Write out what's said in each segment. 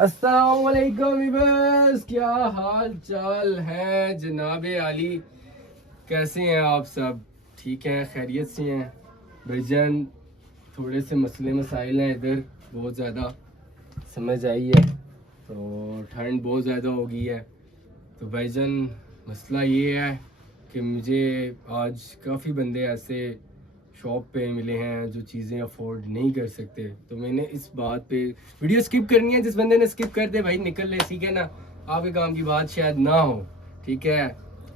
अस्सलामुअलैकुम वीवर्स, क्या हाल चाल है जनाब आली। कैसे हैं आप सब? ठीक हैं, खैरियत से हैं? भाईजान थोड़े से मसले मसाइल हैं इधर, बहुत ज़्यादा समझ आई है। तो ठंड बहुत ज़्यादा हो गई है। तो भाईजान मसला ये है कि मुझे आज काफ़ी बंदे ऐसे शॉप पे मिले हैं जो चीज़ें अफोर्ड नहीं कर सकते। तो मैंने इस बात पे वीडियो स्किप करनी है। जिस बंदे ने स्किप कर दे भाई निकल ले, ठीक है ना। आपके काम की बात शायद ना हो, ठीक है।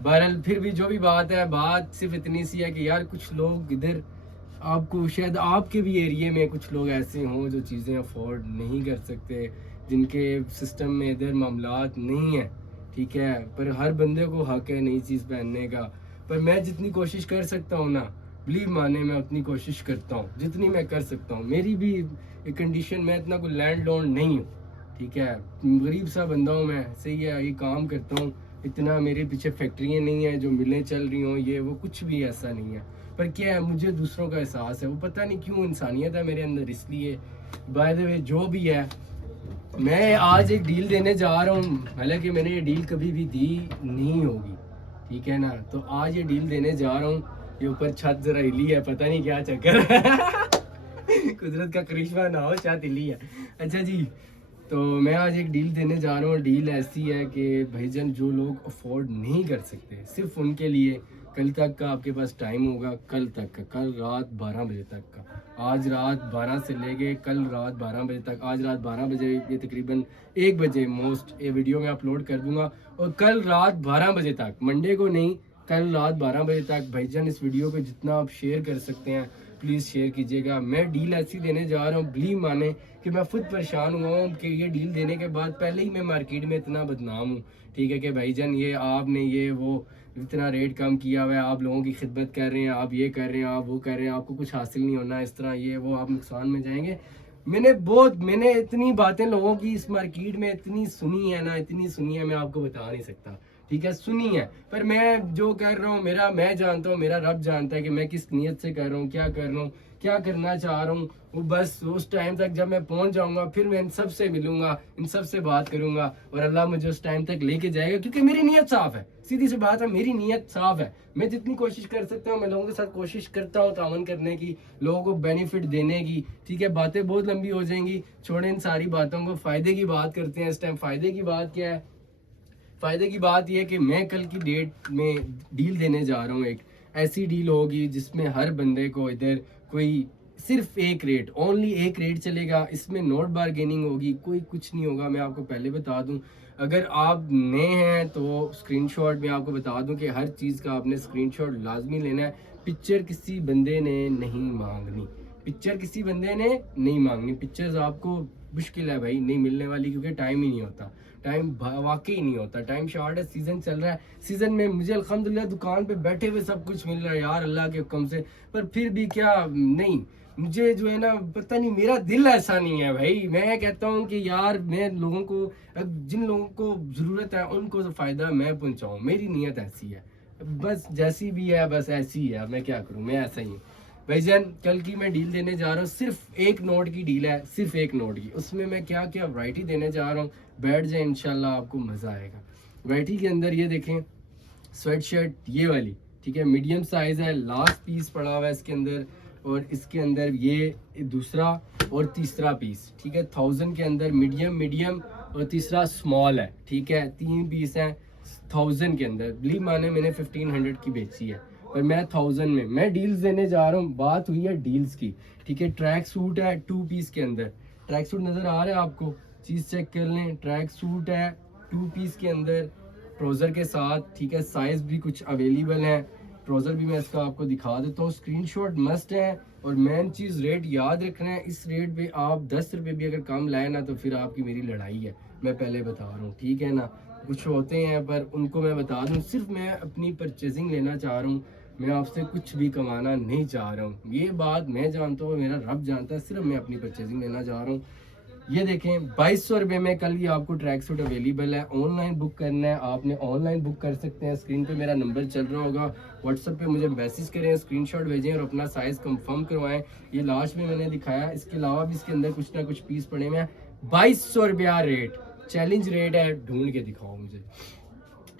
बहरहाल फिर भी जो भी बात है, बात सिर्फ इतनी सी है कि यार कुछ लोग इधर, आपको शायद आपके भी एरिए में कुछ लोग ऐसे हों जो चीज़ें अफोर्ड नहीं कर सकते, जिनके सिस्टम में इधर मामलात नहीं है, ठीक है। पर हर बंदे को हक है नई चीज़ पहनने का। पर मैं जितनी कोशिश कर सकता हूँ ना, बिलीव माने, मैं उतनी कोशिश करता हूँ जितनी मैं कर सकता हूँ। मेरी भी एक कंडीशन, मैं इतना कोई लैंड लॉर्ड नहीं हूँ, ठीक है। गरीब सा बंदा हूँ मैं, सही है। ये काम करता हूँ, इतना मेरे पीछे फैक्ट्रियाँ नहीं है जो मिलें चल रही हों, ये वो कुछ भी ऐसा नहीं है। पर क्या है, मुझे दूसरों का एहसास है, वो पता नहीं क्यों इंसानियत है मेरे अंदर, इसलिए। बाय द वे जो भी है, मैं आज एक डील देने जा रहा हूँ। हालांकि मैंने ये डील कभी भी दी नहीं होगी, ठीक है ना। तो आज ये डील देने जा रहा हूँ। ये ऊपर छत जरा हिली है, पता नहीं क्या चक्कर है। कुदरत का करिश्मा ना हो, छत हिली है। अच्छा जी, तो मैं आज एक डील देने जा रहा हूँ। डील ऐसी है कि भाईजान जो लोग अफोर्ड नहीं कर सकते, सिर्फ उनके लिए कल तक का आपके पास टाइम होगा। कल तक का, कल रात 12 बजे तक का। आज रात 12 से लेके कल रात 12 बजे तक। आज रात 12 बजे, ये तकरीबन 1 बजे मोस्ट ये वीडियो में अपलोड कर दूंगा। और कल रात 12 बजे तक, मंडे को नहीं, कल रात 12 बजे तक भाईजान इस वीडियो को जितना आप शेयर कर सकते हैं प्लीज़ शेयर कीजिएगा। मैं डील ऐसी देने जा रहा हूँ, बिलीव माने कि मैं खुद परेशान हुआ हूँ कि ये डील देने के बाद पहले ही मैं मार्केट में इतना बदनाम हूँ, ठीक है। कि भाईजान ये आपने ये वो इतना रेट कम किया हुआ है, आप लोगों की खिदमत कर रहे हैं, आप ये कर रहे हैं, आप वो कर रहे हैं, आपको कुछ हासिल नहीं होना, इस तरह ये वो, आप नुकसान में जाएंगे। मैंने इतनी बातें लोगों की इस मार्केट में इतनी सुनी है ना, इतनी सुनी है, मैं आपको बता नहीं सकता, ठीक है। सुनी है, पर मैं जो कर रहा हूँ, मेरा मैं जानता हूँ, मेरा रब जानता है कि मैं किस नीयत से कर रहा हूँ, क्या कर रहा हूँ, क्या करना चाह रहा हूँ। वो बस उस टाइम तक जब मैं पहुंच जाऊंगा, फिर मैं इन सब से मिलूंगा, इन सब से बात करूंगा, और अल्लाह मुझे उस टाइम तक लेके जाएगा, क्योंकि मेरी नीयत साफ है। सीधी सी बात है, मेरी नीयत साफ है। मैं जितनी कोशिश कर सकता हूँ, मैं लोगों के साथ कोशिश करता हूँ तावन करने की, लोगों को बेनिफिट देने की, ठीक है। बातें बहुत लंबी हो जाएंगी, छोड़े इन सारी बातों को, फायदे की बात करते हैं इस टाइम। फायदे की बात क्या है? फायदे की बात यह है कि मैं कल की डेट में डील देने जा रहा हूँ। एक ऐसी डील होगी जिसमें हर बंदे को इधर कोई सिर्फ एक रेट, ओनली एक रेट चलेगा। इसमें नोट बारगेनिंग होगी, कोई कुछ नहीं होगा। मैं आपको पहले बता दूं, अगर आप नए हैं तो स्क्रीनशॉट में आपको बता दूं कि हर चीज़ का आपने स्क्रीनशॉट लाजमी लेना है। पिक्चर किसी बंदे ने नहीं मांगनी, पिक्चर किसी बंदे ने नहीं मांगनी। पिक्चर्स आपको मुश्किल है भाई, नहीं मिलने वाली, क्योंकि टाइम ही नहीं होता। टाइम वाकई नहीं होता, टाइम शॉर्ट है। सीजन चल रहा है, सीजन में मुझे अल्हम्दुलिल्लाह दुकान पे बैठे हुए सब कुछ मिल रहा है यार, अल्लाह के हुक्म से। पर फिर भी क्या, नहीं, मुझे जो है ना, पता नहीं, मेरा दिल ऐसा नहीं है भाई। मैं कहता हूँ कि यार मैं लोगों को, जिन लोगों को ज़रूरत है उनको तो फ़ायदा मैं पहुँचाऊँ, मेरी नीयत ऐसी है। बस जैसी भी है बस ऐसी ही है, मैं क्या करूँ, मैं ऐसा ही हूँ। भाईजान कल की मैं डील देने जा रहा हूँ, सिर्फ एक नोट की डील है, सिर्फ एक नोट की। उसमें मैं क्या क्या वैरायटी देने जा रहा हूँ, बैठ जाए इंशाल्लाह, आपको मज़ा आएगा। वैरायटी के अंदर ये देखें, स्वेट शर्ट ये वाली, ठीक है, मीडियम साइज़ है, लास्ट पीस पड़ा हुआ है इसके अंदर। और इसके अंदर ये दूसरा और तीसरा पीस, ठीक है, 1000 के अंदर मीडियम मीडियम और तीसरा स्मॉल है, ठीक है। 3 पीस हैं 1000 के अंदर। बिलीव माने मैंने 1500 की बेची है, और मैं 1000 में मैं डील्स देने जा रहा हूँ। बात हुई है डील्स की, ठीक है। ट्रैक सूट है 2 पीस के अंदर, ट्रैक सूट नज़र आ रहा है आपको, चीज़ चेक कर लें। ट्रैक सूट है 2 पीस के अंदर, ट्राउज़र के साथ, ठीक है। साइज़ भी कुछ अवेलेबल है, ट्राउज़र भी मैं इसका आपको दिखा देता हूँ। स्क्रीनशॉट मस्ट है, और मेन चीज़ रेट याद रखना है। इस रेट पे आप 10 रुपये भी अगर कम लाए ना, तो फिर आपकी मेरी लड़ाई है, मैं पहले बता रहा हूँ, ठीक है ना। कुछ होते हैं पर उनको मैं बता दूँ, सिर्फ मैं अपनी परचेजिंग लेना चाह रहा हूँ, मैं आपसे कुछ भी कमाना नहीं चाह रहा हूँ। ये बात मैं जानता हूँ, मेरा रब जानता है, सिर्फ मैं अपनी परचेजिंग लेना चाह रहा हूँ। ये देखें 2200 रुपये में कल ये आपको ट्रैक सूट अवेलेबल है। ऑनलाइन बुक करना है, आपने ऑनलाइन बुक कर सकते हैं। स्क्रीन पे मेरा नंबर चल रहा होगा, व्हाट्सएप पे मुझे मैसेज करें, स्क्रीनशॉट भेजें और अपना साइज़ कंफर्म करवाएं। ये लास्ट में मैंने दिखाया, इसके अलावा भी इसके अंदर कुछ ना कुछ पीस पड़े हुए हैं। 2200 रुपया रेट, चैलेंज रेट है, ढूंढ के दिखाओ मुझे,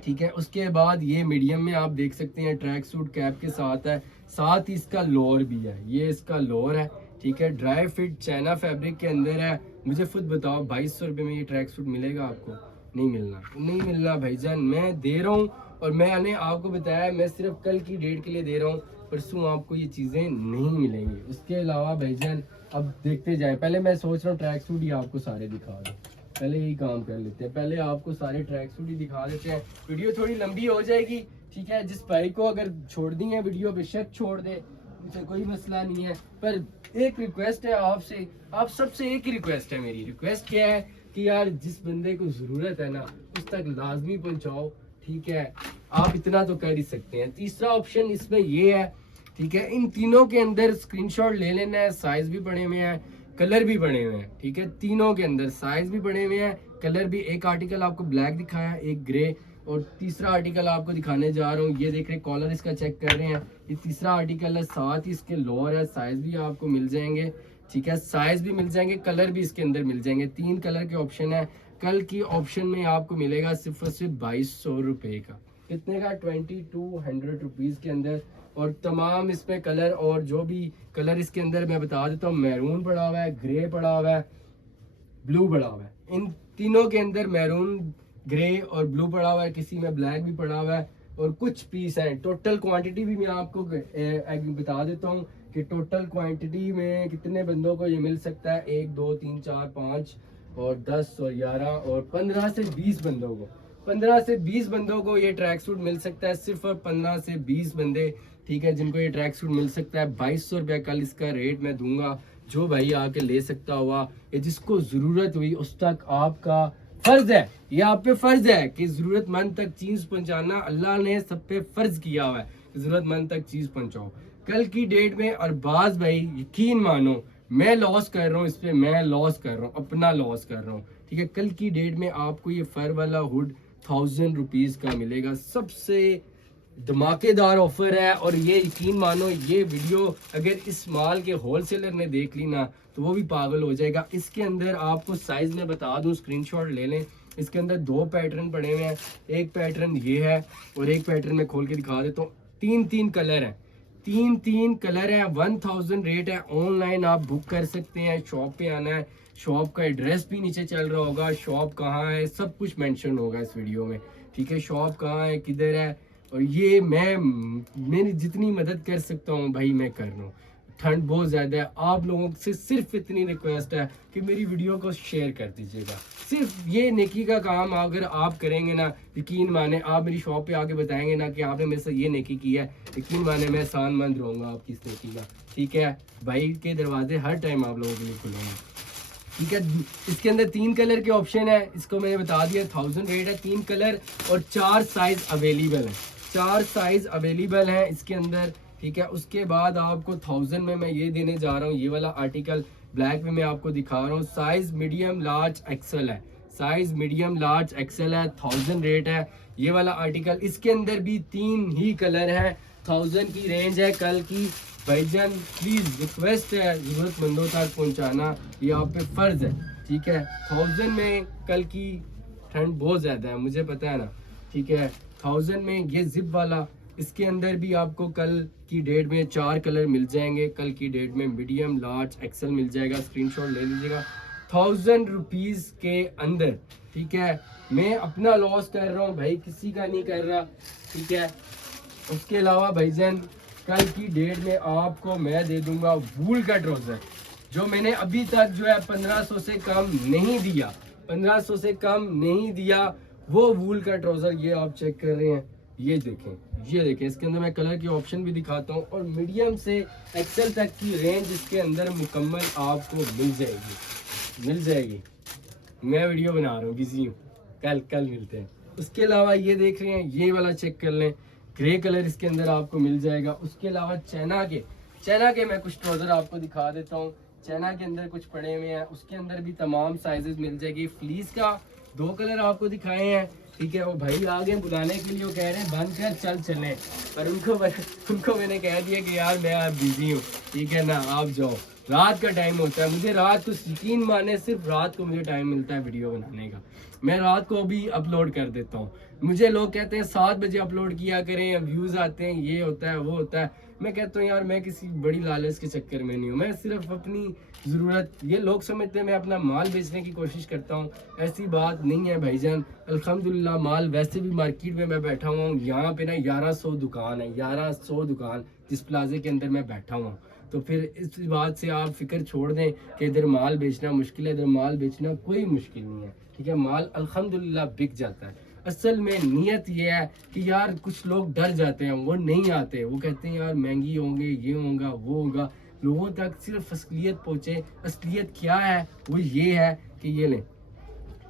ठीक है। उसके बाद ये मीडियम में आप देख सकते हैं, ट्रैक सूट कैप के साथ है, साथ ही इसका लोअर भी है, ये इसका लोअर है, ठीक है। ड्राई फिट चाइना फैब्रिक के अंदर है। मुझे खुद बताओ 2200 रुपये में ये ट्रैक सूट मिलेगा आपको? नहीं मिलना, नहीं मिलना भाईजान, मैं दे रहा हूँ। और मैंने आपको बताया मैं सिर्फ कल की डेट के लिए दे रहा हूँ, परसों आपको ये चीज़ें नहीं मिलेंगी। उसके अलावा भाईजान अब देखते जाएं, पहले मैं सोच रहा हूँ ट्रैक सूट ही आपको सारे दिखा दूँ, पहले यही काम कर लेते हैं, पहले आपको सारे ट्रैक सूट ही दिखा देते हैं। वीडियो थोड़ी लंबी हो जाएगी, ठीक है। जिस भाई को अगर छोड़ दी है वीडियो बेशक छोड़ दे, मुझे कोई मसला नहीं है। पर एक रिक्वेस्ट है आपसे, आप सबसे एक ही रिक्वेस्ट है, मेरी रिक्वेस्ट क्या है कि यार जिस बंदे को ज़रूरत है ना उस तक लाजमी पहुंचाओ, ठीक है। आप इतना तो कर ही सकते हैं। तीसरा ऑप्शन इसमें ये है, ठीक है, इन तीनों के अंदर स्क्रीनशॉट ले लेना है, साइज भी बने हुए हैं, कलर भी बने हुए हैं, ठीक है। तीनों के अंदर साइज भी बने हुए हैं, कलर भी। एक आर्टिकल आपको ब्लैक दिखाया, एक ग्रे, और तीसरा आर्टिकल आपको दिखाने जा रहा हूँ, ये देख रहे कॉलर इसका चेक कर रहे हैं, ये तीसरा आर्टिकल है, साथ ही इसके लोअर है, साइज भी आपको मिल जाएंगे, ठीक है, साइज भी मिल जाएंगे, कलर भी इसके अंदर मिल जाएंगे। 3 कलर के ऑप्शन है। कल की ऑप्शन में आपको मिलेगा सिर्फ और सिर्फ 2200 रुपये का। कितने का? 2200 रुपीज़ के अंदर। और तमाम इसमें कलर, और जो भी कलर इसके अंदर मैं बता देता हूँ, मैरून पड़ा हुआ है, ग्रे पड़ा हुआ है, ब्लू पड़ा हुआ है। इन तीनों के अंदर मैरून, ग्रे और ब्लू पड़ा हुआ है, किसी में ब्लैक भी पड़ा हुआ है, और कुछ पीस हैं। टोटल क्वांटिटी भी मैं आपको बता देता हूँ कि टोटल क्वांटिटी में कितने बंदों को ये मिल सकता है। 1 2 3 4 5 और 10 और 11 और 15 से 20 बंदों को, 15 से 20 बंदों को ये ट्रैक सूट मिल सकता है। सिर्फ और 15 से 20 बंदे, ठीक है, जिनको ये ट्रैक सूट मिल सकता है। 2200 रुपया कल इसका रेट मैं दूंगा। जो भाई आके ले सकता हुआ, या जिसको ज़रूरत हुई, उस तक आपका फर्ज है, ये आप पे फर्ज है कि ज़रूरतमंद तक चीज़ पहुंचाना। अल्लाह ने सब पे फर्ज किया हुआ है कि ज़रूरतमंद तक चीज़ पहुंचाओ कल की डेट में। और बाज भाई यकीन मानो, मैं लॉस कर रहा हूँ इस पे, मैं लॉस कर रहा हूँ, अपना लॉस कर रहा हूँ, ठीक है। कल की डेट में आपको ये फर वाला हुड 1000 रुपीज़ का मिलेगा, सबसे धमाकेदार ऑफर है। और ये यकीन मानो, ये वीडियो अगर इस माल के होलसेलर ने देख ली ना तो वो भी पागल हो जाएगा। इसके अंदर आपको साइज में बता दूं, स्क्रीनशॉट ले लें। इसके अंदर 2 पैटर्न पड़े हुए हैं, एक पैटर्न ये है और एक पैटर्न मैं खोल के दिखा देता हूँ। 3 कलर हैं, 3 कलर हैं। 1000 रेट है। ऑनलाइन आप बुक कर सकते हैं, शॉप पे आना है, शॉप का एड्रेस भी नीचे चल रहा होगा, शॉप कहाँ है सब कुछ मेंशन होगा इस वीडियो में, ठीक है। शॉप कहाँ है, किधर है, और ये मेरी जितनी मदद कर सकता हूँ भाई मैं कर रहा हूँ। ठंड बहुत ज़्यादा है, आप लोगों से सिर्फ इतनी रिक्वेस्ट है कि मेरी वीडियो को शेयर कर दीजिएगा। सिर्फ ये नेकी का काम अगर आप करेंगे ना, यकीन माने, आप मेरी शॉप पे आके बताएंगे ना कि आपने मेरे से ये नेकी की है, यकीन माने मैं एहसानमंद रहूँगा आपकी इस नेकी का, ठीक है। भाई के दरवाजे हर टाइम आप लोगों के लिए खुले हैं, ठीक है। इसके अंदर 3 कलर के ऑप्शन है, इसको मैंने बता दिया, 1000 रेट है। 3 कलर और 4 साइज अवेलेबल है, 4 साइज अवेलेबल है इसके अंदर, ठीक है। उसके बाद आपको 1000 में मैं ये देने जा रहा हूँ, ये वाला आर्टिकल ब्लैक में मैं आपको दिखा रहा हूँ। साइज मीडियम लार्ज एक्सेल है, साइज मीडियम लार्ज एक्सेल है, 1000 रेट है ये वाला आर्टिकल। इसके अंदर भी 3 ही कलर है, 1000 की रेंज है कल की। भाईजान प्लीज़ रिक्वेस्ट है, ज़रूरतमंदों तक पहुंचाना ये आप पे फ़र्ज़ है, ठीक है। 1000 में कल की ठंड बहुत ज़्यादा है, मुझे पता है ना, ठीक है। 1000 में ये जिप वाला, इसके अंदर भी आपको कल की डेट में 4 कलर मिल जाएंगे। कल की डेट में मीडियम लार्ज एक्सेल मिल जाएगा, स्क्रीनशॉट ले लीजिएगा। 1000 रुपीज़ के अंदर, ठीक है। मैं अपना लॉस कर रहा हूँ भाई, किसी का नहीं कर रहा, ठीक है। उसके अलावा भाईजान कल की डेट में आपको मैं दे दूंगा वूल का ट्राउजर, जो मैंने अभी तक जो है 1500 से कम नहीं दिया, 1500 से कम नहीं दिया। वो वूल का ट्राउजर ये आप चेक कर रहे हैं, ये देखें, ये देखें। इसके अंदर मैं कलर की ऑप्शन भी दिखाता हूँ, और मीडियम से एक्सेल तक की रेंज इसके अंदर मुकम्मल आपको मिल जाएगी, मिल जाएगी। मैं वीडियो बना रहा हूँ, बिजी हूँ, कल मिलते हैं। उसके अलावा ये देख रहे हैं, ये वाला चेक कर लें, ग्रे कलर इसके अंदर आपको मिल जाएगा। उसके अलावा चाइना के मैं कुछ ट्राउजर आपको दिखा देता हूँ। चाइना के अंदर कुछ पड़े हुए हैं, उसके अंदर भी तमाम साइजेस मिल जाएगी। फ्लीस का 2 कलर आपको दिखाए हैं, ठीक है। वो भाई आ गए बुलाने के लिए, वो कह रहे हैं बंद कर चले, पर उनको मैंने कह दिया कि यार मैं आप बिजी हूँ, ठीक है ना, आप जाओ। रात का टाइम होता है, मुझे रात को यकीन माने सिर्फ रात को मुझे टाइम मिलता है वीडियो बनाने का। मैं रात को भी अपलोड कर देता हूँ। मुझे लोग कहते हैं 7 बजे अपलोड किया करें, व्यूज़ आते हैं, ये होता है वो होता है। मैं कहता हूँ यार मैं किसी बड़ी लालच के चक्कर में नहीं हूँ, मैं सिर्फ अपनी ज़रूरत, ये लोग समझते हैं मैं अपना माल बेचने की कोशिश करता हूँ, ऐसी बात नहीं है भाईजान। अल्हम्दुलिल्लाह माल वैसे भी मार्केट में मैं बैठा हुआ हूँ, यहाँ पे ना 1100 दुकान है, 1100 दुकान जिस प्लाजे के अंदर मैं बैठा हुआ हूँ। तो फिर इस बात से आप फिक्र छोड़ दें कि इधर माल बेचना मुश्किल है, इधर माल बेचना कोई मुश्किल नहीं है, ठीक है। माल अल्हम्दुलिल्लाह बिक जाता है। असल में नीयत ये है कि यार कुछ लोग डर जाते हैं, वो नहीं आते, वो कहते हैं यार महंगी होंगे, ये होगा वो होगा, लोगों तक सिर्फ असलियत पहुँचे। असलियत क्या है, वो ये है कि ये लें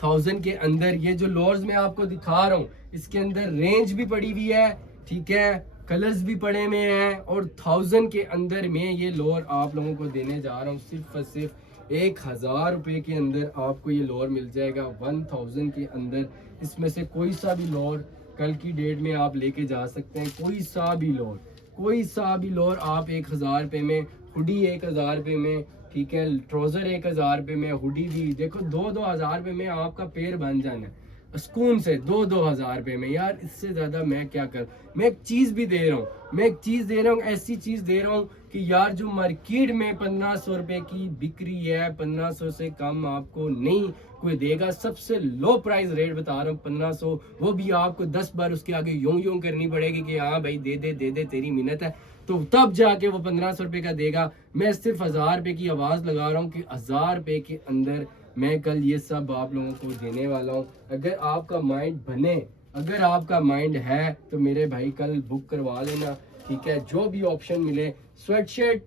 1000 के अंदर ये जो लोअर्स मैं आपको दिखा रहा हूँ, इसके अंदर रेंज भी पड़ी हुई है, ठीक है, कलर्स भी पड़े हुए हैं, और 1000 के अंदर में ये लोअर आप लोगों को देने जा रहा हूँ सिर्फ और सिर्फ 1000 रुपये के अंदर आपको ये लोअर मिल जाएगा 1000 के अंदर। इसमें से कोई सा भी लोअर कल की डेट में आप लेके जा सकते हैं, कोई सा भी लोअर, कोई सा भी लोअर आप 1000 रुपये में, हुडी 1000 रुपये में, ठीक है, ट्राउजर 1000 रुपये में, हुडी भी देखो 2-2 हज़ार रुपये में आपका पैर बन जाना है सुकून से, 2-2 हज़ार रुपये में। यार इससे ज़्यादा मैं क्या कर, मैं एक चीज़ भी दे रहा हूँ, मैं एक चीज़ दे रहा हूँ, ऐसी चीज़ दे रहा हूँ कि यार जो मार्केट में 1500 रुपये की बिक्री है, 1500 से कम आपको नहीं कोई देगा। सबसे लो प्राइस रेट बता रहा हूँ 1500, वो भी आपको 10 बार उसके आगे यूं यूं करनी पड़ेगी कि हाँ भाई दे दे दे दे, तेरी मिन्नत है, तो तब जाके वो 1500 रुपये का देगा। मैं सिर्फ 1000 रुपये की आवाज़ लगा रहा हूँ कि 1000 रुपये के अंदर मैं कल ये सब आप लोगों को देने वाला हूँ। अगर आपका माइंड बने, अगर आपका माइंड है तो मेरे भाई कल बुक करवा लेना, ठीक है। जो भी ऑप्शन मिले, स्वेटशर्ट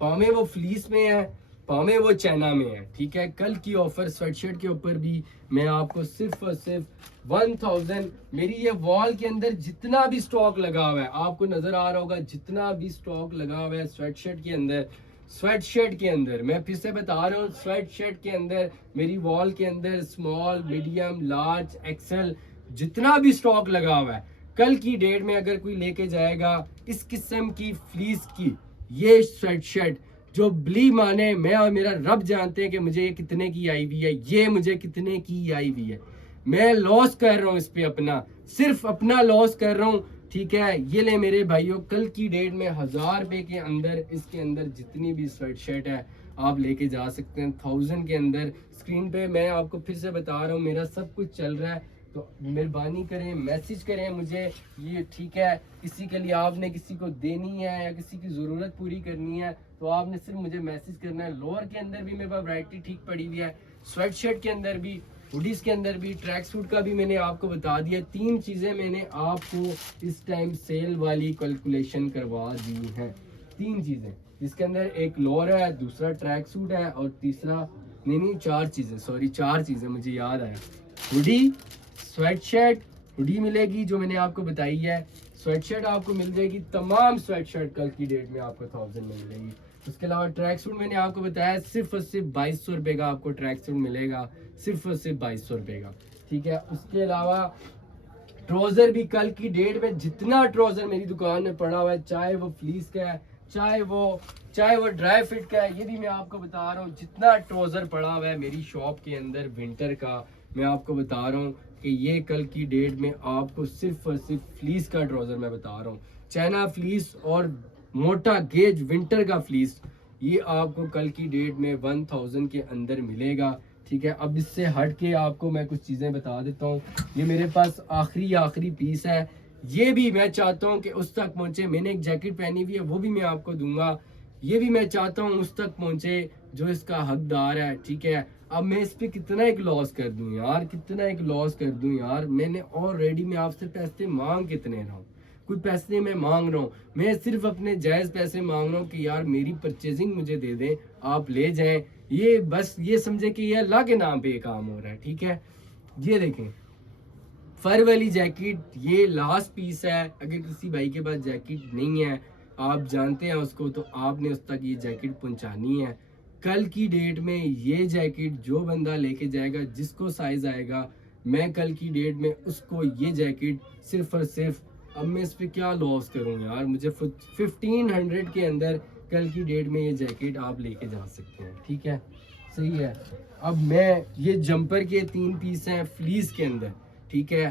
पावे वो फ्लीस में है, पावे वो चाइना में है, ठीक है। कल की ऑफर स्वेटशर्ट के ऊपर भी मैं आपको सिर्फ और सिर्फ 1000, मेरी ये वॉल के अंदर जितना भी स्टॉक लगा हुआ है, आपको नजर आ रहा होगा जितना भी स्टॉक लगा हुआ है स्वेटशर्ट के अंदर, स्वेटशर्ट के अंदर मैं फिर से बता रहा हूँ, स्वेटशर्ट के अंदर मेरी वॉल के अंदर स्मॉल, मीडियम, लार्ज, एक्सेल जितना भी स्टॉक लगा हुआ है, कल की डेट में अगर कोई लेके जाएगा इस किस्म की फ्लीस की ये स्वेटशर्ट, जो बिलीव माने मैं और मेरा रब जानते हैं कि मुझे ये कितने की आई हुई है, ये मुझे कितने की आई हुई है, मैं लॉस कर रहा हूँ इस पे, अपना सिर्फ अपना लॉस कर रहा हूँ, ठीक है। ये ले मेरे भाइयों, कल की डेट में 1000 रुपये के अंदर इसके अंदर जितनी भी स्वेटशर्ट है आप लेके जा सकते हैं 1000 के अंदर। स्क्रीन पे मैं आपको फिर से बता रहा हूँ मेरा सब कुछ चल रहा है, तो मेहरबानी करें, मैसेज करें मुझे, ये ठीक है। किसी के लिए आपने किसी को देनी है या किसी की ज़रूरत पूरी करनी है तो आपने सिर्फ मुझे मैसेज करना है। लोअर के अंदर भी मेरे पास वैरायटी ठीक पड़ी हुई है, स्वेट शर्ट के अंदर भी, हुडीज़ के अंदर भी, ट्रैक सूट का भी मैंने आपको बता दिया। 3 चीज़ें मैंने आपको इस टाइम सेल वाली कैलकुलेशन करवा दी हैं, 3 चीज़ें, जिसके अंदर एक लोअर है, दूसरा ट्रैक सूट है और तीसरा, नहीं 4 चीज़ें, सॉरी 4 चीज़ें मुझे याद आया। हुडी, स्वेटशर्ट, हुडी मिलेगी जो मैंने आपको बताई है, स्वेटशर्ट आपको मिल जाएगी, तमाम स्वेटशर्ट कल की डेट में आपको 1000 में मिलेगी। उसके अलावा ट्रैक सूट मैंने आपको बताया सिर्फ और सिर्फ 2200 रुपये का आपको ट्रैक सूट मिलेगा, सिर्फ और सिर्फ 2200 रुपये का, ठीक है। उसके अलावा ट्राउजर भी कल की डेट में जितना ट्राउजर मेरी दुकान में पड़ा हुआ है, चाहे वो फ्लीस का है, चाहे वो ड्राई फिट का है, ये भी मैं आपको बता रहा हूँ, जितना ट्राउजर पड़ा हुआ है मेरी शॉप के अंदर विंटर का, मैं आपको बता रहा हूँ कि ये कल की डेट में आपको सिर्फ और सिर्फ फ्लीस का ट्राउजर मैं बता रहा हूँ, चाइना फ्लीस और मोटा गेज विंटर का फ्लीस, ये आपको कल की डेट में 1000 के अंदर मिलेगा, ठीक है। अब इससे हट के आपको मैं कुछ चीज़ें बता देता हूँ। ये मेरे पास आखिरी पीस है, ये भी मैं चाहता हूँ कि उस तक पहुँचे। मैंने एक जैकेट पहनी हुई है, वो भी मैं आपको दूंगा, ये भी मैं चाहता हूँ उस तक पहुँचे जो इसका हकदार है, ठीक है। अब मैं इस पे कितना एक लॉस कर दूं यार, कितना एक लॉस कर दूं यार, मैंने ऑलरेडी मैं आपसे पैसे मांग कितने रहा हूँ, कुछ पैसे मैं मांग रहा हूँ, मैं सिर्फ अपने जायज़ पैसे मांग रहा हूँ कि यार मेरी परचेजिंग मुझे दे दें, आप ले जाएं, ये बस ये समझे कि ये अल्लाह के नाम पे ये काम हो रहा है, ठीक है। ये देखें फर वाली जैकेट, ये लास्ट पीस है, अगर किसी भाई के पास जैकेट नहीं है, आप जानते हैं उसको, तो आपने उस तक ये जैकेट पहुंचानी है। कल की डेट में ये जैकेट जो बंदा लेके जाएगा, जिसको साइज आएगा, मैं कल की डेट में उसको ये जैकेट सिर्फ और सिर्फ, अब मैं इस पर क्या लॉस करूँ यार, मुझे 1500 के अंदर कल की डेट में ये जैकेट आप लेके जा सकते हैं, ठीक है, सही है। अब मैं ये जंपर के 3 पीस हैं फ्लीस के अंदर, ठीक है,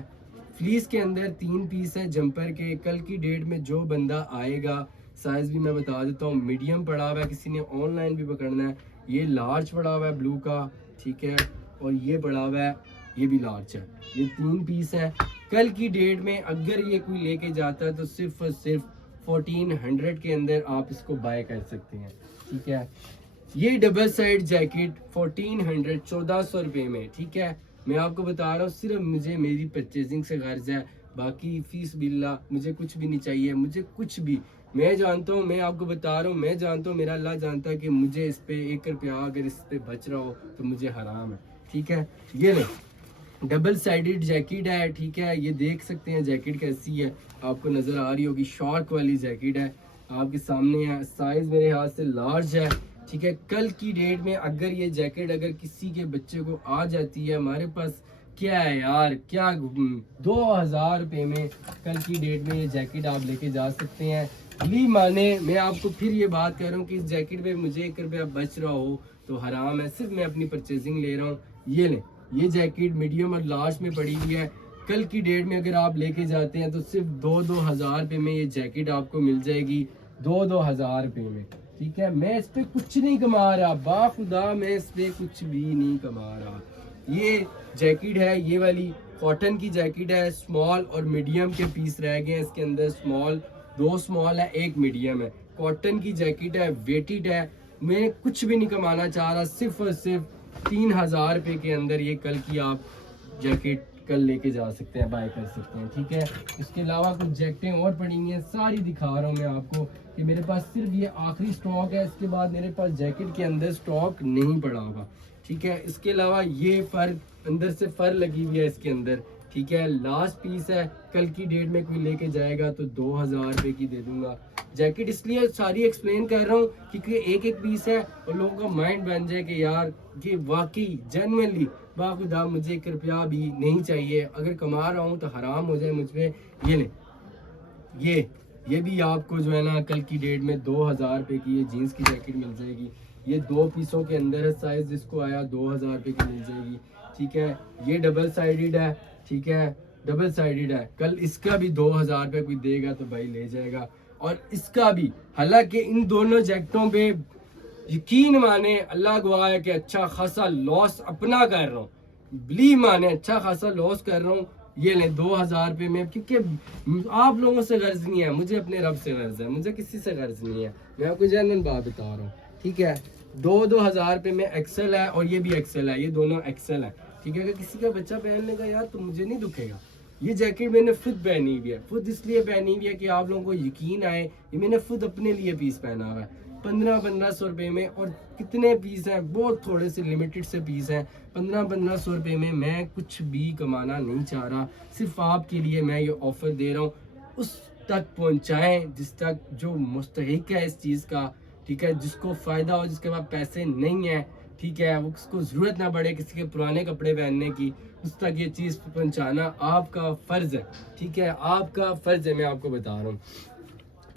फ्लीस के अंदर 3 पीस है जंपर के। कल की डेट में जो बंदा आएगा, साइज़ भी मैं बता देता हूँ, मीडियम पड़ा हुआ है, किसी ने ऑनलाइन भी पकड़ना है, ये लार्ज पड़ा हुआ है ब्लू का, ठीक है, और ये पड़ा हुआ है, ये भी लार्ज है। ये 3 पीस है। कल की डेट में अगर ये कोई लेके जाता है तो सिर्फ और सिर्फ 1400 के अंदर आप इसको बाय कर सकते हैं, ठीक है। ये डबल साइड जैकेट 1400 1400 रुपये में, ठीक है। मैं आपको बता रहा हूँ, सिर्फ मुझे मेरी परचेजिंग से गर्ज है, बाकी फीस बिल्ला मुझे कुछ भी नहीं चाहिए, मुझे कुछ भी। मैं जानता हूँ, मैं आपको बता रहा हूँ, मैं जानता हूँ, मेरा अल्लाह जानता है कि मुझे इस पे 1 रुपया अगर इस पे बच रहा हो तो मुझे हराम है, ठीक है। ये नहीं, डबल साइडेड जैकेट है, ठीक है, ये देख सकते हैं जैकेट कैसी है, आपको नज़र आ रही होगी, शॉर्क वाली जैकेट है, आपके सामने है। साइज़ मेरे हाथ से लार्ज है, ठीक है। कल की डेट में अगर ये जैकेट अगर किसी के बच्चे को आ जाती है, हमारे पास क्या है यार, क्या 2000 रुपये में कल की डेट में ये जैकेट आप लेके जा सकते हैं। ली माने मैं आपको फिर ये बात कर रहा हूँ कि इस जैकेट पे मुझे 1 रुपया बच रहा हो तो हराम है, सिर्फ मैं अपनी परचेजिंग ले रहा हूँ। ये लें, ये जैकेट मीडियम और लार्ज में पड़ी हुई है। कल की डेट में अगर आप लेके जाते हैं तो सिर्फ 2-2000 रुपये में ये जैकेट आपको मिल जाएगी, 2-2000 रुपये में, ठीक है। मैं इस पे कुछ नहीं कमा रहा, बाखुदा मैं इस पे कुछ भी नहीं कमा रहा। ये जैकेट है, ये वाली कॉटन की जैकेट है, स्मॉल और मीडियम के पीस रह गए हैं इसके अंदर, स्मॉल 2 स्मॉल है, 1 मीडियम है। कॉटन की जैकेट है, वेटेड है। मैं कुछ भी नहीं कमाना चाह रहा, सिर्फ और सिर्फ 3000 रुपये के अंदर ये कल की आप जैकेट कल लेके जा सकते हैं, बाय कर सकते हैं, ठीक है। इसके अलावा कुछ जैकेटें और पड़ी हुई हैं, सारी दिखा रहा हूँ मैं आपको कि मेरे पास सिर्फ ये आखिरी स्टॉक है, इसके बाद मेरे पास जैकेट के अंदर स्टॉक नहीं पड़ा होगा, ठीक है। इसके अलावा ये फर अंदर से फर लगी हुई है इसके अंदर, ठीक है, लास्ट पीस है। कल की डेट में कोई लेके जाएगा तो 2000 रुपये की दे दूंगा जैकेट। इसलिए सारी एक्सप्लेन कर रहा हूँ क्योंकि एक एक पीस है और लोगों का माइंड बन जाए कि यार ये वाकई जेन्युइनली बाखुदा मुझे 1 रुपया भी नहीं चाहिए, अगर कमा रहा हूँ तो हराम हो जाए मुझ पे। ये ले, ये भी आपको जो है ना कल की डेट में 2000 रुपये की ये जीन्स की जैकेट मिल जाएगी। ये 2 पीसों के अंदर है, साइज जिसको आया 2000 रुपये की मिल जाएगी, ठीक है। ये डबल साइडेड है, ठीक है, डबल साइडेड है। कल इसका भी 2000 रुपये कोई देगा तो भाई ले जाएगा, और इसका भी। हालांकि इन दोनों जैकेटों पे यकीन माने अल्लाह गवाह है कि अच्छा खासा लॉस अपना कर रहा हूँ, बिलीव माने अच्छा खासा लॉस कर रहा हूँ। ये लें 2000 रुपये में, क्योंकि आप लोगों से गर्ज नहीं है, मुझे अपने रब से गर्ज है, मुझे किसी से गर्ज नहीं है, मैं आपको जेन्युइन बात बता रहा हूँ, ठीक है। 2-2000 रुपये में एक्सेल है और ये भी एक्सेल है, ये दोनों एक्सेल है, ठीक है। अगर किसी का बच्चा पहन लेगा यार तो मुझे नहीं दुखेगा। ये जैकेट मैंने खुद पहनी हुई है, खुद इसलिए पहनी हुई है कि आप लोगों को यकीन आए, ये मैंने खुद अपने लिए पीस पहना हुआ है 1500 रुपये में। और कितने पीस हैं, बहुत थोड़े से लिमिटेड से पीस हैं। 1500 रुपये में मैं कुछ भी कमाना नहीं चाह रहा, सिर्फ आपके लिए मैं ये ऑफ़र दे रहा हूँ। उस तक पहुँचाएँ जिस तक जो मुस्तहिक है इस चीज़ का, ठीक है, जिसको फ़ायदा हो, जिसके पास पैसे नहीं है, ठीक है, वो उसको ज़रूरत ना पड़े किसी के पुराने कपड़े पहनने की, उस तक ये चीज़ पहुंचाना आपका फ़र्ज़ है, ठीक है, आपका फ़र्ज़ है, मैं आपको बता रहा हूँ।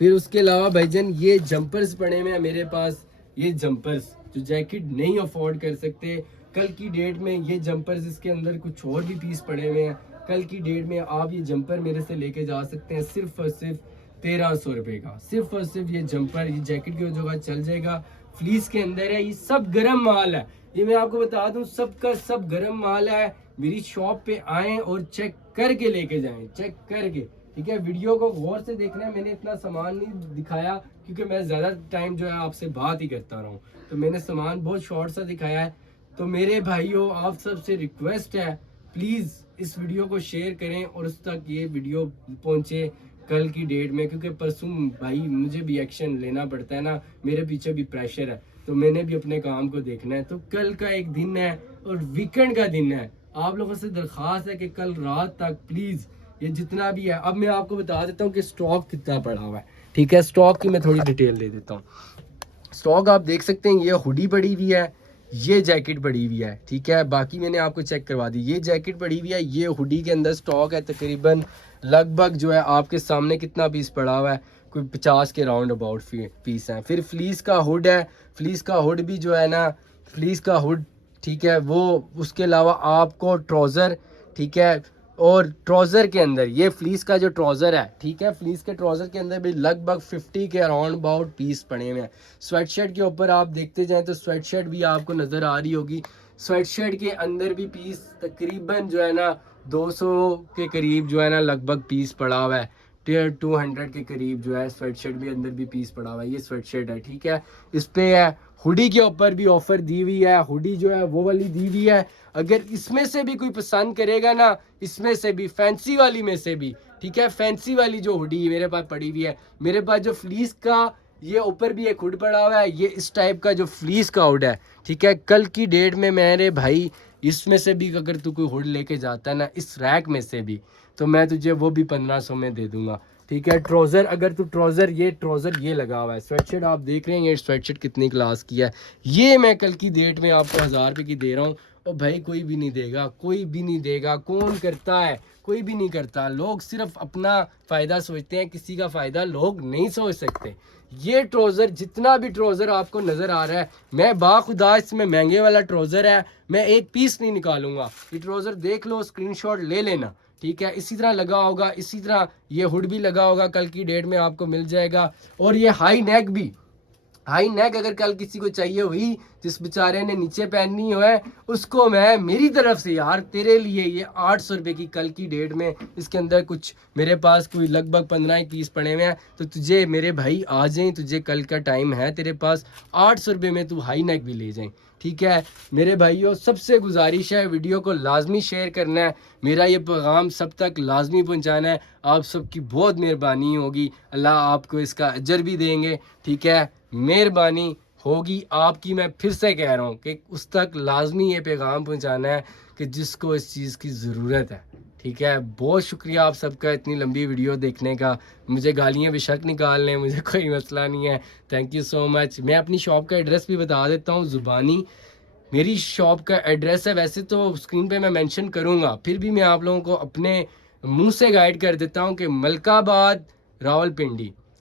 फिर उसके अलावा भाईजान ये जंपर्स पड़े हुए हैं मेरे पास। ये जंपर्स जो जैकेट नहीं अफोर्ड कर सकते, कल की डेट में ये जंपर्स, इसके अंदर कुछ और भी पीस पड़े हुए हैं, कल की डेट में आप ये जंपर मेरे से लेके जा सकते हैं सिर्फ और सिर्फ 1300 रुपये का। सिर्फ और सिर्फ ये जंपर, ये जैकेट की जगह चल जाएगा, फ्लीस के अंदर है, ये सब गर्म माल है, ये मैं आपको बता दूं, सबका सब गर्म माल है। मेरी शॉप पे आएँ और चेक करके लेके जाएं, चेक करके, ठीक है। वीडियो को गौर से देखना है, मैंने इतना सामान नहीं दिखाया क्योंकि मैं ज़्यादा टाइम जो है आपसे बात ही करता रहा हूँ, तो मैंने सामान बहुत शॉर्ट सा दिखाया है। तो मेरे भाइयों आप सबसे रिक्वेस्ट है, प्लीज़ इस वीडियो को शेयर करें और उस तक ये वीडियो पहुँचे कल की डेट में, क्योंकि परसों भाई मुझे भी एक्शन लेना पड़ता है ना, मेरे पीछे भी प्रेशर है, तो मैंने भी अपने काम को देखना है। तो कल का एक दिन है और वीकेंड का दिन है, आप लोगों से दरख्वास्त है कि कल रात तक प्लीज़ ये जितना भी है, अब मैं आपको बता देता हूँ कि स्टॉक कितना पड़ा हुआ है, ठीक है। स्टॉक की मैं थोड़ी डिटेल दे देता हूँ। स्टॉक आप देख सकते हैं, ये हुडी पड़ी हुई है, ये जैकेट पड़ी हुई है, ठीक है। बाकी मैंने आपको चेक करवा दी, ये जैकेट पड़ी हुई है, ये हुडी के अंदर स्टॉक है तकरीबन लगभग जो है आपके सामने कितना पीस पड़ा हुआ है, कोई 50 के राउंड अबाउट पीस हैं। फिर फ्लीस का हुड है, फ्लीस का हुड भी जो है ना, फ्लीस का हुड ठीक है वो। उसके अलावा आपको ट्राउज़र ठीक है, और ट्राउज़र के अंदर ये फ्लीस का जो ट्राउज़र है ठीक है, फ्लीस के ट्राउज़र के अंदर भी लगभग 50 के अराउंड अबाउट पीस पड़े हुए हैं। स्वेटशर्ट के ऊपर आप देखते जाएं तो स्वेटशर्ट भी आपको नज़र आ रही होगी, स्वेटशर्ट के अंदर भी पीस तकरीबन जो है ना 200 के करीब जो है ना लगभग पीस पड़ा हुआ है। 200 के करीब जो है स्वेटशर्ट भी अंदर भी पीस पड़ा हुआ है। ये स्वेटशर्ट है ठीक है। इस पे है हुडी के ऊपर भी ऑफर दी हुई है, हुडी जो है वो वाली दी हुई है। अगर इसमें से भी कोई पसंद करेगा ना, इसमें से भी फैंसी वाली में से भी ठीक है, फैंसी वाली जो हुडी मेरे पास पड़ी हुई है, मेरे पास जो फ्लीस का ये ऊपर भी एक हुड पड़ा हुआ है, ये इस टाइप का जो फ्लीस का हुड है ठीक है। कल की डेट में मेरे भाई इसमें से भी अगर तू कोई हुड लेके जाता है ना, इस रैक में से भी, तो मैं तुझे वो भी 1500 में दे दूंगा ठीक है। ट्राउज़र अगर तू ट्राउज़र ये लगा हुआ है, स्वेटशर्ट आप देख रहे हैं, ये स्वेटशर्ट कितनी क्लास की है, ये मैं कल की डेट में आपको 1000 रुपये की दे रहा हूँ। और भाई कोई भी नहीं देगा, कोई भी नहीं देगा। कौन करता है? कोई भी नहीं करता। लोग सिर्फ अपना फ़ायदा सोचते हैं, किसी का फ़ायदा लोग नहीं सोच सकते। ये ट्राउज़र जितना भी ट्राउज़र आपको नज़र आ रहा है, मैं बाखुदा इसमें महंगे वाला ट्राउज़र है, मैं एक पीस नहीं निकालूंगा। ये ट्राउज़र देख लो, स्क्रीनशॉट ले लेना ठीक है। इसी तरह लगा होगा, इसी तरह ये हुड भी लगा होगा, कल की डेट में आपको मिल जाएगा। और ये हाई नेक भी, हाई नेक अगर कल किसी को चाहिए हुई, जिस बेचारे ने नीचे पहननी हो है, उसको मैं मेरी तरफ से यार तेरे लिए ये 800 रुपये की कल की डेट में, इसके अंदर कुछ मेरे पास कोई लगभग 15 पीस पड़े हुए हैं, तो तुझे मेरे भाई आ जाएं, तुझे कल का टाइम है तेरे पास, 800 रुपये में तू हाई नेक भी ले जाएं ठीक है। मेरे भाइयों सबसे गुजारिश है, वीडियो को लाजमी शेयर करना है, मेरा ये पैगाम सब तक लाजमी पहुंचाना है। आप सबकी बहुत मेहरबानी होगी, अल्लाह आपको इसका अजर भी देंगे ठीक है। मेहरबानी होगी आपकी, मैं फिर से कह रहा हूँ कि उस तक लाजमी ये पैगाम पहुंचाना है कि जिसको इस चीज़ की ज़रूरत है ठीक है। बहुत शुक्रिया आप सबका इतनी लंबी वीडियो देखने का। मुझे गालियाँ बेशक निकाल लें, मुझे कोई मसला नहीं है। Thank you so much. मैं अपनी शॉप का एड्रेस भी बता देता हूँ, ज़ुबानी मेरी शॉप का एड्रेस है। वैसे तो स्क्रीन पे मैं मेंशन करूँगा, फिर भी मैं आप लोगों को अपने मुंह से गाइड कर देता हूँ कि मलकाबाद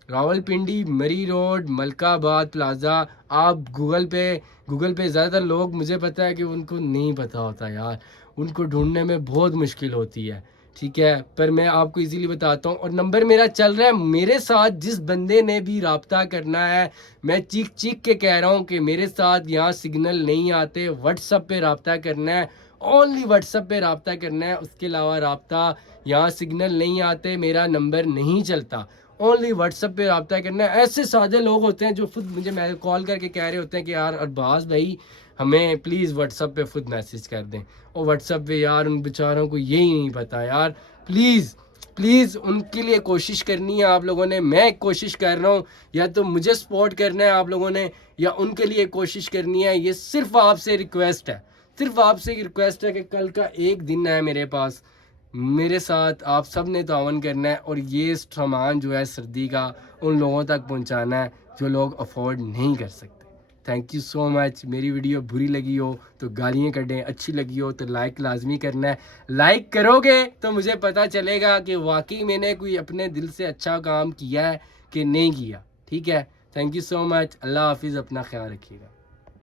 रावलपिंडी मरी रोड मलकाबाद प्लाज़ा। आप गूगल पे ज़्यादातर लोग, मुझे पता है कि उनको नहीं पता होता यार, उनको ढूंढने में बहुत मुश्किल होती है ठीक है, पर मैं आपको इजीली बताता हूँ। और नंबर मेरा चल रहा है, मेरे साथ जिस बंदे ने भी रब्ता करना है, मैं चीख चीख के कह रहा हूँ कि मेरे साथ यहाँ सिग्नल नहीं आते, व्हाट्सएप पे रब्ता करना है, ओनली व्हाट्सएप पे रब्ता करना है। उसके अलावा रब्ता यहाँ सिग्नल नहीं आते, मेरा नंबर नहीं चलता, ओनली व्हाट्सएप पे रब्ता करना है। ऐसे सादे लोग होते हैं जो खुद मुझे कॉल करके कह रहे होते हैं कि यार अरबाज भाई हमें प्लीज़ व्हाट्सएप पे खुद मैसेज कर दें। और व्हाट्सएप पे यार उन बेचारों को यही नहीं पता यार, प्लीज़ उनके लिए कोशिश करनी है आप लोगों ने। मैं कोशिश कर रहा हूँ, या तो मुझे सपोर्ट करना है आप लोगों ने, या उनके लिए कोशिश करनी है। ये सिर्फ आपसे रिक्वेस्ट है, सिर्फ आपसे रिक्वेस्ट है कि कल का एक दिन है मेरे पास, मेरे साथ आप सब ने तावन करना है और ये सामान जो है सर्दी का उन लोगों तक पहुंचाना है जो लोग अफोर्ड नहीं कर सकते। Thank you so much. मेरी वीडियो बुरी लगी हो तो गालियाँ कढ़ें, अच्छी लगी हो तो लाइक लाजमी करना है। लाइक करोगे तो मुझे पता चलेगा कि वाकई मैंने कोई अपने दिल से अच्छा काम किया है कि नहीं किया ठीक है। Thank you so much. अल्लाह हाफिज़, अपना ख्याल रखिएगा।